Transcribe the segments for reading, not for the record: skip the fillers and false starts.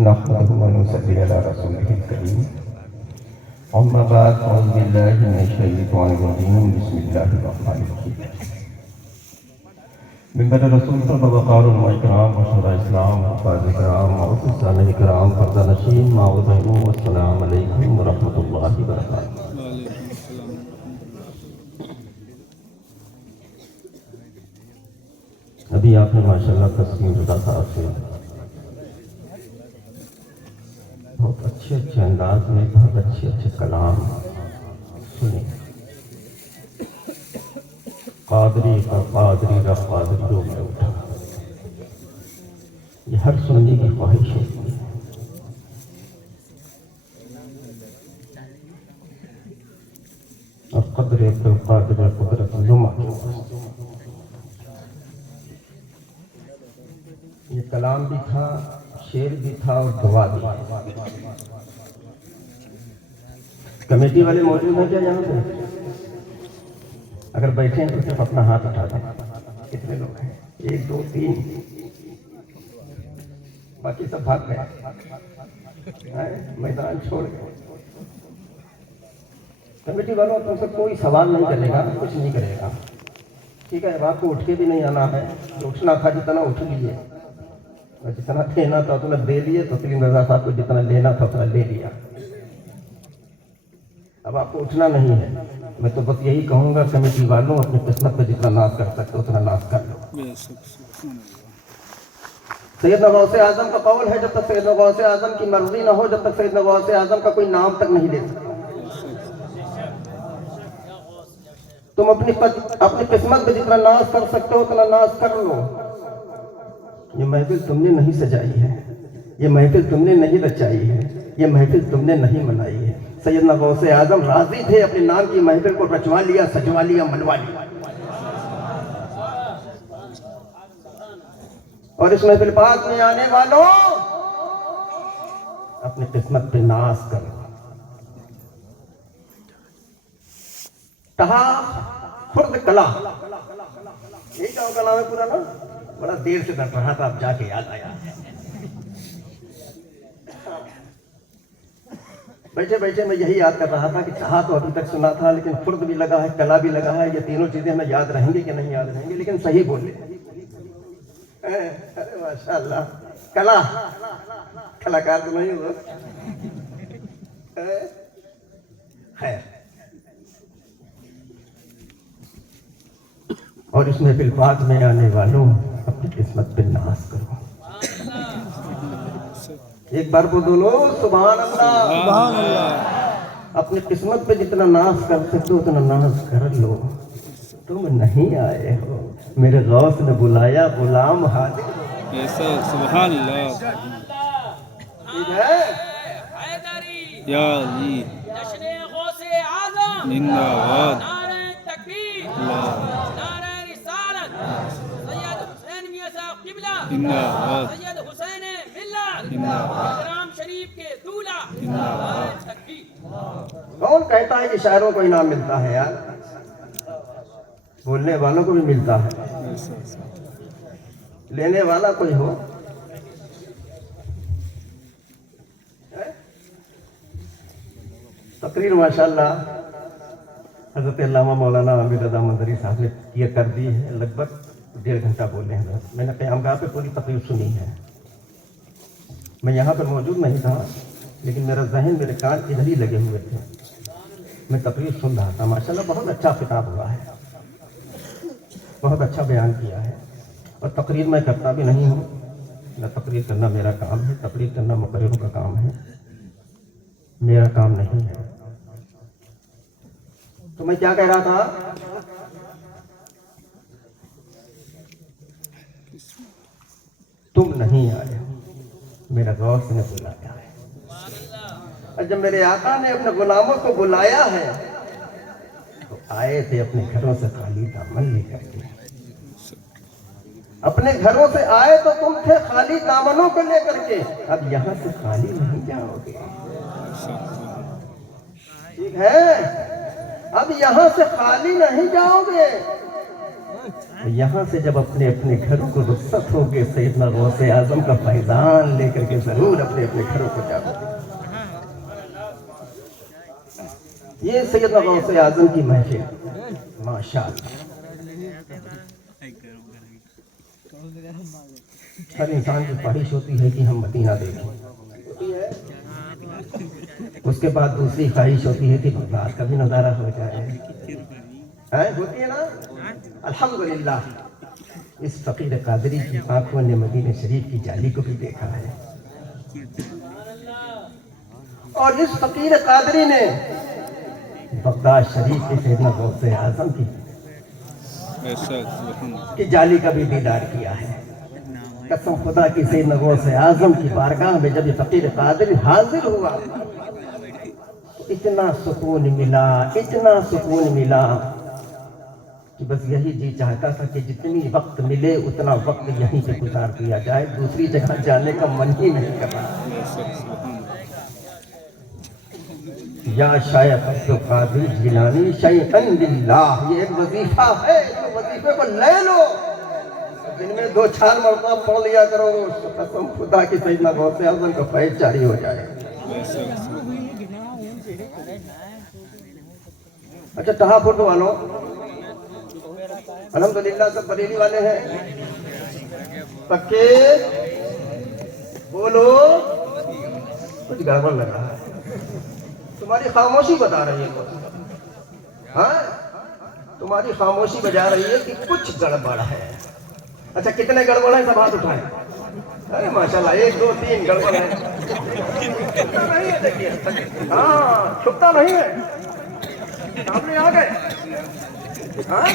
नहमदुहु व नुसल्ली अला रसूलिहिल करीम। अम्मा बाद फ़अऊज़ु बिल्लाहि मिनश शैतानिर रजीम। बिस्मिल्लाहिर रहमानिर रहीम। मिंबर रसूल वक़ारुल इकराम मशहूर इस्लाम फ़ाज़िल कराम मौसूसाने कराम फ़र्ज़ा नशीन माउज़ैनु वस्सलाम अलैकुम व रहमतुल्लाहि व बरकातुहू। अभी आपने माशाल्लाह तस्लीम रज़ा साहब से बहुत अच्छे अच्छे अंदाज में बहुत अच्छे अच्छे कलाम सुने। कादरी का कादरी का कादरी जो मैं उठा, ये हर सुनने की ख्वाहिश होती है। और कदर तो कादर कुदरत नुमा, ये कलाम भी था, शेर भी था और दुआ भी। कमेटी वाले मौजूद हैं क्या यहाँ पे? अगर बैठे हैं तो सिर्फ अपना हाथ उठा दें। कितने लोग हैं? 1 2 3, बाकी सब भाग गए, मैदान छोड़ गए। कमेटी वालों तुमसे कोई सवाल नहीं करेगा, कुछ नहीं करेगा, ठीक है? अब आपको उठ के भी नहीं आना है। उठना था जितना उठ लिए, और जितना देना था उतना दे लिए। तस्लीम रज़ा साहब को जितना लेना था उतना ले लिया। अब आपको उठना नहीं है। मैं तो बस यही कहूँगा, कमेटी वालों अपनी किस्मत पर जितना नाश कर सकते हो उतना नाश कर लो। सैयदना गौसे आजम का कौल है, जब तक सैयदना गौसे आजम की मर्जी ना हो, जब तक सैयदना गौसे आजम का कोई नाम तक नहीं ले सकता। तुम अपनी किस्मत पे जितना नाश कर सकते हो उतना नाश कर लो। ये महफिल तुमने नहीं सजाई है, ये महफिल तुमने नहीं रचाई है, ये महफिल तुमने नहीं मनाई है। सैयदना गौसे आजम राजी थे अपने नाम की महफिल को रचवा लिया, सजवा लिया, मनवा लिया। और इस महफिल पाक में आने वालों, अपनी किस्मत पे नाश करो। कहा खुर्द कला, यही गाँव का नाम है पूरा ना। बड़ा देर से कर रहा था, अब जाके याद आया। बैठे बैठे मैं यही याद कर रहा था कि चाहा तो अभी तक सुना था, लेकिन खुर्द भी लगा है, कला भी लगा है। ये तीनों चीजें हमें याद रहेंगी कि नहीं याद रहेंगी? लेकिन सही बोले। अरे माशाअल्लाह, कला कलाकार तो नहीं हुआ है। और इस महफिल पाक में आने वालों, अपनी किस्मत पे नाश करो। एक बार बोल दो, सुभान अल्लाह, सुभान अल्लाह। अपनी किस्मत पे जितना नाश कर सकते हो उतना नाश कर लो। तुम नहीं आए हो, मेरे गौस ने बुलाया, गुलाम हाजिर। सुभान अल्लाह, ठीक है? या अली जश्न गौसे आज़म जिंदाबाद, नारे तकबीर, नारे रिसालत, सैयद हुसैन मियां साहब किबला जिंदाबाद, सैयद हुसैन मिल्लत जिंदाबाद, इकराम शरीफ के दूल्हा नारे तकबीर। कौन कहता है कि शायरों को इनाम मिलता है? यार, बोलने वालों को भी मिलता है, लेने वाला कोई हो। तकरीर माशाल्लाह हज़रत अल्लामा मौलाना आमिर रज़ा मंजरी साहब ने ये कर दी है। लगभग 1.5 घंटा बोले हैं। मैंने क़यामगाह पे पूरी तकरीर सुनी है। मैं यहाँ पर मौजूद नहीं था, लेकिन मेरा जहन, मेरे कान इधर ही लगे हुए थे। मैं तकरीर सुन रहा था। माशाल्लाह बहुत अच्छा खिताब हुआ है, बहुत अच्छा बयान किया है। और तकरीर मैं करता भी नहीं हूँ, न तकरीर करना मेरा काम है। तकरीर करना मुकर्रिरों का काम है, मेरा काम नहीं है। तो मैं क्या कह रहा था? तुम नहीं आए हो, मेरा गौस ने बुलाया है। और जब मेरे आका ने अपने गुलामों को बुलाया है तो आए थे अपने घरों से खाली दामन लेकर के। अपने घरों से आए तो तुम थे खाली दामनों को लेकर के। अब यहाँ से खाली नहीं जाओगे, ठीक है? अब यहाँ से खाली नहीं जाओगे। यहाँ से जब अपने अपने घरों को रुखसत हो गए सैयदना गौसे आजम का फैजान लेकर के जरूर अपने अपने घरों को जाओ। ये सैयदना गौसे आजम की महफिल माशाअल्लाह। हर इंसान की ख्वाहिश होती है कि हम मदीना देखें, उसके बाद दूसरी ख्वाहिश होती है कि बगदाद का भी नज़ारा हो जाए। होती है ना। अल्हम्दुलिल्लाह इस फकीर कादरी की आंखों ने मदीने शरीफ की जाली को भी देखा है, और इस फकीर कादरी ने बगदाद शरीफ के सैयदना गौसे आजम की जाली का भी दीदार किया है। कसम खुदा की सैयदना गौसे आजम की बारगाह में जब ये फकीर कादरी हाजिर हुआ तो इतना सुकून मिला, इतना सुकून मिला कि बस यही जी चाहता था कि जितनी वक्त मिले उतना वक्त यहीं पे गुजार दिया जाए, दूसरी जगह जाने का मन ही नहीं कर रहा। या शायद अब्दुल कादिर जिलानी शैअन लिल्लाह, ये एक वजीफा है, तो वजीफे को ले लो, दिन में 2-4 मरतबा पढ़ लिया करो, कसम खुदा की सैयदना गौसे आज़म का फैज़ जारी हो जाए। अच्छा तहाफुज़ वालों, अल्हम्दुलिल्लाह सब बरेली वाले हैं, पक्के बोलो, कुछ गड़बड़ लग रहा है, तुम्हारी खामोशी बता रही है, हाँ तुम्हारी खामोशी बजा रही है कि कुछ गड़बड़ है। अच्छा कितने गड़बड़ है, सब हाथ उठाएं। अरे माशाल्लाह 1 2 3 गड़बड़ है, छुपता नहीं है, देखिए हाँ छुपता नहीं है, सामने आ गए। हाँ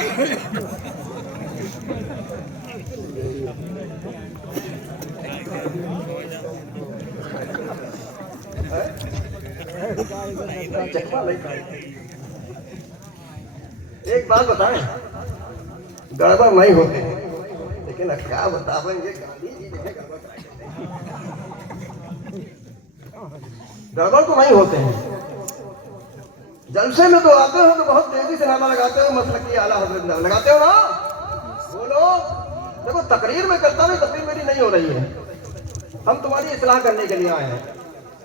एक बात बताएं, गड़बड़ नहीं होते, लेकिन क्या बताएंगे, गड़बड़ तो नहीं होते हैं। जलसे में तो आते हो तो बहुत तेजी से नारा लगाते हो, मसलकी आला हज़रत लगाते हो ना, बोलो। देखो तकरीर में करता नहीं, तकरीर मेरी नहीं हो रही है, हम तुम्हारी इस्लाह करने के लिए आए हैं,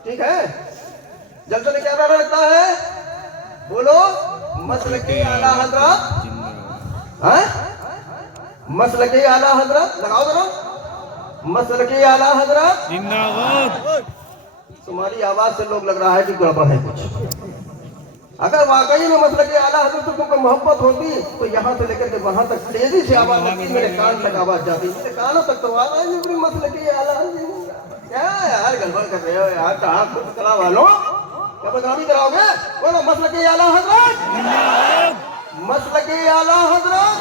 ठीक है। जलसे में क्या नारा लगता है, बोलो मसलकी आला हज़रत, मसलकी आला हज़रत लगाओ जरा, मसलकी आला हज़रत जिंदाबाद। तुम्हारी आवाज से लोग लग रहा है कि गड़बड़ है कुछ। अगर वाकई में मसलकी आला हज़रत से तुमको मोहब्बत होती तो यहाँ से लेकर के वहां तक तेजी से आवाज लगती, मेरे कान तक आवाज जाती, मेरे कानों तक तो आवाज नहीं, मसलकी आला हज़रत। क्या यार गड़बड़ कर रहे हो यार, कहाँ खुद कला वालों, क्या बदनामी कराओगे, बोलो मसलकी आला हज़रत, मसलकी आला हज़रत।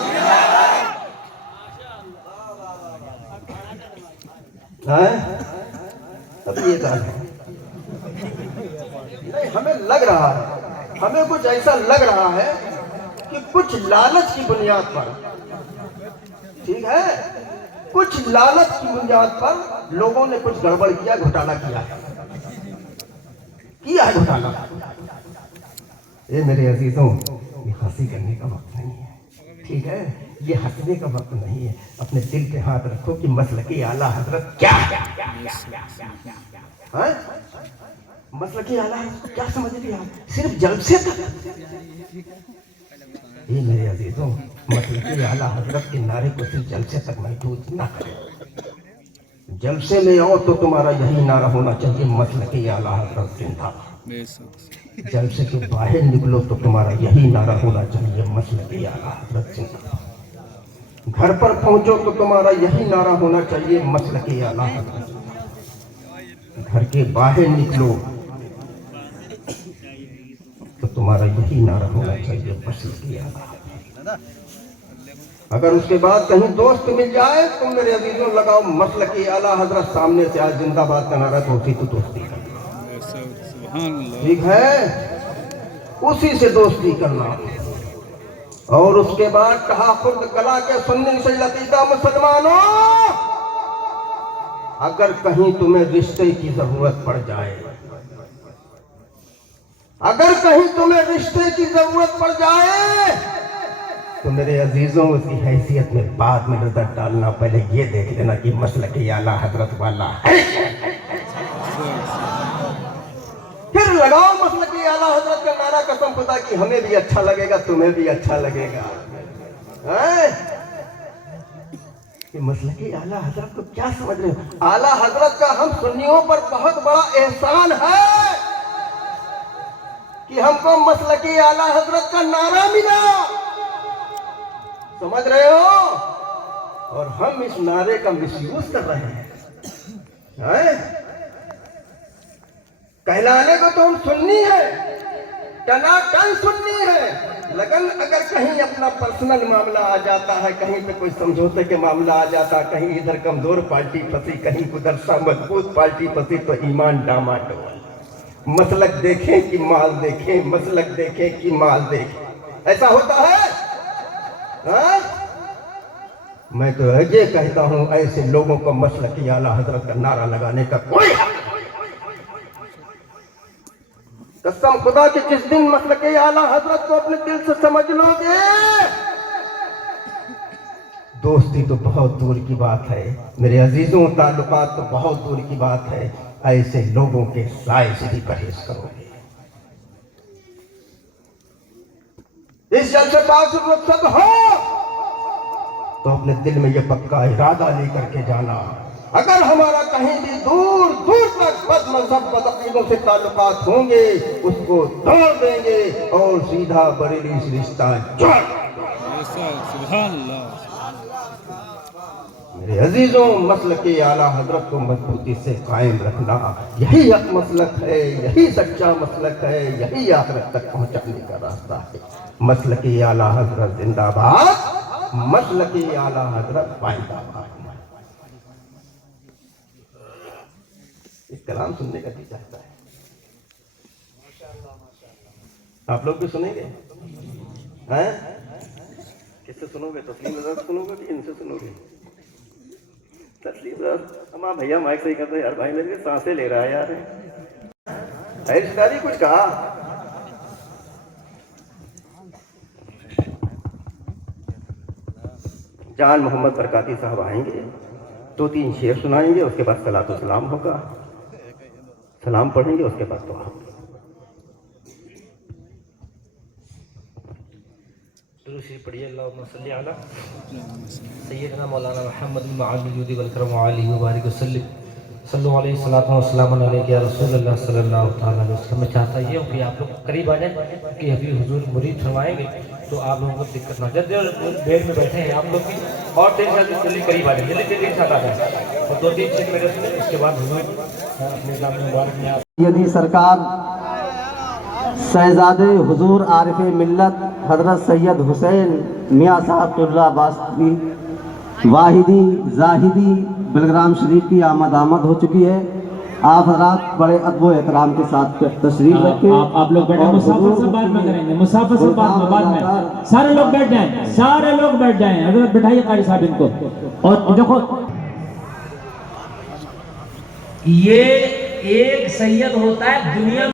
तब ये बात है नहीं, हमें लग रहा है, हमें कुछ ऐसा लग रहा है कि कुछ लालच की बुनियाद पर, ठीक है, कुछ लालच की बुनियाद पर लोगों ने कुछ गड़बड़ किया, घोटाला किया है घोटाला। ये मेरे अजीजों, ये हंसी करने का वक्त नहीं है, ठीक है, ये हंसने का वक्त नहीं है। अपने दिल पे हाथ रखो कि मसलकी आला हज़रत क्या है, मसलकी आला क्या समझ लिया, सिर्फ जलसे तक। ये मेरे अजीजों, मसलकी आला हज़रत के नारे को सिर्फ जलसे तक महदूद ना करें। जलसे में आओ तो तुम्हारा यही नारा होना चाहिए, मसलकी आला हज़रत जिंदाबाद। जलसे के बाहर निकलो तो तुम्हारा यही नारा होना चाहिए, मसलकी आला हज़रत जिंदाबाद। घर पर पहुंचो तो तुम्हारा यही नारा होना चाहिए, मसलकी आला हज़रत। घर के बाहर निकलो तो तुम्हारा यही नारा होना चाहिए, मसलकी आला हज़रत। अगर उसके बाद कहीं दोस्त मिल जाए तो मेरे अजीजों लगाओ मसलकी आला हज़रत, सामने से आज जिंदाबाद का नारा तो उसी को दोस्ती करना, ठीक है, उसी से दोस्ती करना। और उसके बाद कहा खुद कला के सुन्नी से लतीदा मुसलमानों, अगर कहीं तुम्हें रिश्ते की जरूरत पड़ जाए, अगर कहीं तुम्हें रिश्ते की जरूरत पड़ जाए तो मेरे अजीजों, उसकी हैसियत में बाद में नजर डालना, पहले ये देख लेना कि मसलक आला हजरत वाला है। फिर लगाओ मसलक आला हजरत का नारा, कसम खुदा की हमें भी अच्छा लगेगा, तुम्हें भी अच्छा लगेगा। ये मसलक आला हजरत को क्या समझ रहे हो? आला हजरत का हम सुन्नियों पर बहुत बड़ा एहसान है कि हमको मसलक आला हजरत का नारा मिला, समझ रहे हो? और हम इस नारे का मिसयूज कर रहे हैं। कहलाने को तो हम सुन्नी है, टनाटन सुन्नी है, लेकिन अगर कहीं अपना पर्सनल मामला आ जाता है, कहीं पे कोई समझौते के मामला आ जाता है, कहीं इधर कमजोर पार्टी फंसी, कहीं उधर सा मजबूत पार्टी फंसी, तो ईमान डामाडोल। मसलक देखें कि माल देखें, मसलक देखें कि माल देखें, ऐसा होता है। मैं तो ये कहता हूं, ऐसे लोगों को मसलक आला हजरत का नारा लगाने का कोई हक नहीं। कसम खुदा कि जिस दिन मसलक आला हजरत को अपने दिल से समझ लोगे, दोस्ती तो बहुत दूर की बात है मेरे अजीजों, ताल्लुकात तो बहुत दूर की बात है। ऐसे लोगों के साए से भी परहेज करोगे। इस जलसे पाक सब हो तो अपने दिल में ये पक्का इरादा लेकर के जाना, अगर हमारा कहीं भी दूर दूर तक बद मजहब बदअकीदों से ताल्लुकात होंगे, उसको तोड़ देंगे और सीधा बरेली से रिश्ता जोड़ देंगे। सुभान अल्लाह। मेरे अजीजों, मसलक आला हजरत को मजबूती से कायम रखना, यही हक मसलक है, यही सच्चा मसलक है, यही आखिरत तक पहुंचाने का रास्ता है। मसलक आला हजरत जिंदाबाद, मसलक आला हजरत पाइंदाबाद। इस कलाम सुनने का भी चाहता है। आप लोग भी सुनेंगे? हैं? किससे सुनोगे? तस्लीम रज़ा से सुनोगे कि इनसे सुनोगे? तस्लीम रज़ा, हमारा भैया माइक सही करते हैं यार, भाई मेरे सांसें ले रहा है यार। रिश्तेदारी कुछ कहा? जान मोहम्मद बरकाती साहब आएंगे, 2-3 शेर सुनाएंगे, उसके बाद सलातो सलाम होगा, सलाम पढ़ेंगे, उसके बाद दुआ होगी। दुरूद शरीफ पढ़िए। अल्लाहुम्मा सल्ली अला सय्यिदना मौलाना मुहम्मद बिन मअल वल करम अलैहि व बारिक वसल्लम सल्लल्लाहु अलैहि वसल्लम व सल्लम अलैहि या रसूलल्लाह सल्लल्लाहु तआला अलैहि वसल्लम। मैं चाहता ये हूँ कि आप लोग करीब आ जाएं कि अभी हुजूर मुरीद फरमाएंगे, तो आप लोगों को दिक्कत ना हो। जल्दी भीड़ में बैठे हैं आप लोग की, और जल्दी करीब आ जाए, जल्दी साथ आ जाए और 2-3 चीज मेरे सुने, उसके बाद हुजूर अपने जान मुबारक में आप यदि सरकार शहजादे हुजूर आरिफ मिल्लत हजरत सैयद हुसैन मियाँ साहब वास्ती वाहिदी जाहिदी बिलग्राम शरीफ की आमद हो चुकी है। आप हजरात बड़े अदब एहतराम के साथ तशरीफ रखें। आप लोग बैठे, मुसाफिर से बात में करेंगे, मुसाफिर से बाद में सारे लोग बैठ जाएं, सारे लोग बैठ जाएं। हजरत बैठाइए कारी साहब इनको। और देखो, ये एक सैयद होता है दुनिया